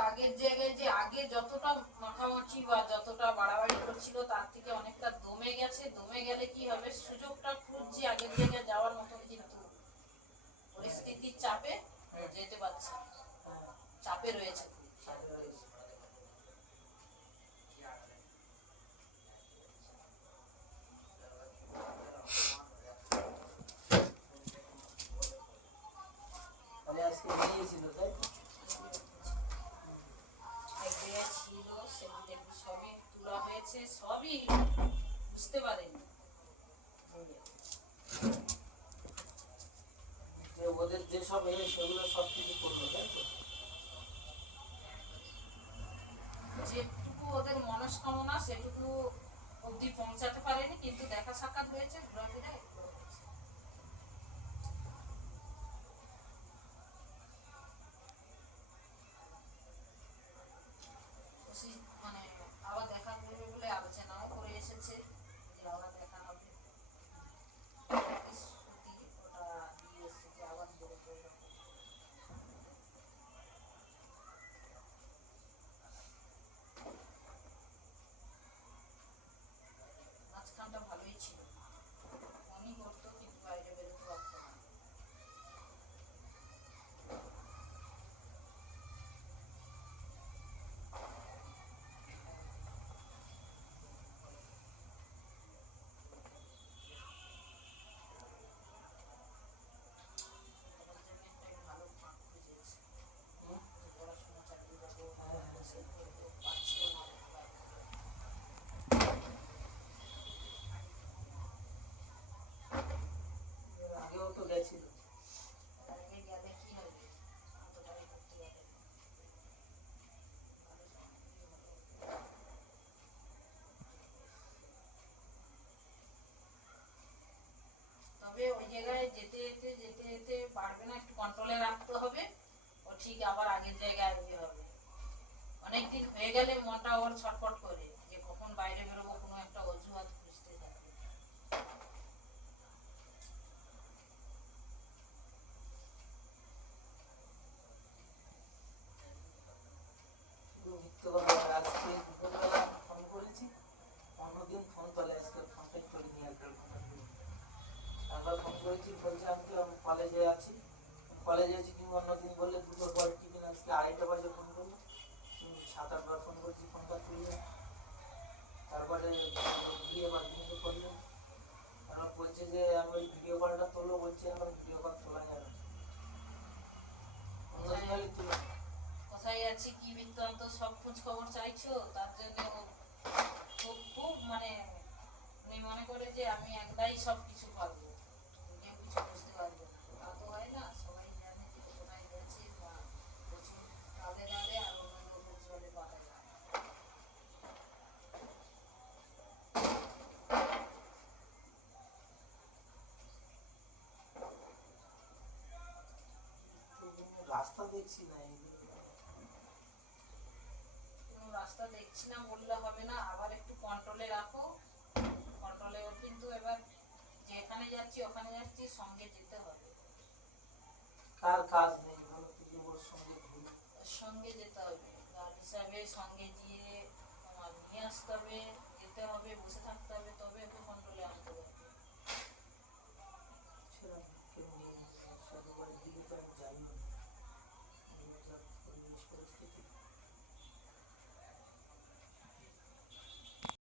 আগের জায়গায় যে আগে যতটা মাখামাখি বা যতটা বাড়াবাড়ি করছিল তার থেকে অনেকটা দমে গেছে। দমে গেলে কি হবে? সুযোগটা খুঁজছি আগের জায়গায় যাওয়ার মতন কিন্তু পরিস্থিতির চাপে যেতে পারছে হ্যাঁ, চাপে রয়েছে। তাহলে আজকে বেরিয়েছিল তাই তো? এক জায়গায় ছিল সেগুলো দেখবি সবই তোলা সবই বুঝতে পারেন। ওদের যেসব এ সেগুলো সব কিছু করল তাই তো? যেটুকু ওদের মনস্কামনা সেটুকু অবধি পৌঁছাতে পারেনি কিন্তু দেখা সাক্ষাৎ হয়েছে ঘোরাফেরা এগুলো হয়েছে। খুশি মানে আবার দেখা করবে বলে আলোচনাও করে এসেছে যে আবার দেখা হবে প্রতিশ্রুতি ওটা দিয়ে এসেছে যে আবার বলব এরকম। মাঝখানটা ভালোই ছিল মনই করতো কিন্তু বাইরে বেরোতে পারতো না ওর জন্য একটা ভালো ফাঁক খুঁজেছে হুম? পড়াশোনা চাকরি যাব হ্যাঁ, হ্যাঁ, সে করব পারছিল না এর আগেও তো গেছিল আগে গেলে কি হবে অতটাই করতে পারে তবে ওই জায়গায় যেতে যেতে যেতে যেতে পারবে না একটু কন্ট্রোলে রাখতে হবে ও ঠিক আবার আগের জায়গায় ইয়ে হবে। অনেকদিন হয়ে গেলে মনটা ওর ছটফট করে যে কখন বাইরে বেরোবো, কোনো একটা অজুহাত খুঁজতে থাকবে কলেজে মিথ্যে কথা বলে। আছি কি বৃত্তান্ত সব খোঁজ খবর চাইছো? তার জন্য ও খুব মানে উনি মনে করে যে আমি একলাই সব কিছু পারব। কেউ রাস্তা দেখছি না এই কোনো দেখছি না মরলে হবে না। আবার একটু কন্ট্রোলে রাখো। কন্ট্রোলে কিন্তু এবার যেখানে যাচ্ছি ওখানে যাচ্ছি সঙ্গে যেতে হবে। কার কাজ নেই? সঙ্গে যেতে হবে। গার্ড হিসাবে সঙ্গে গিয়ে তোমার নিয়ে আসতে হবে যেতে হবে বসে থাকতে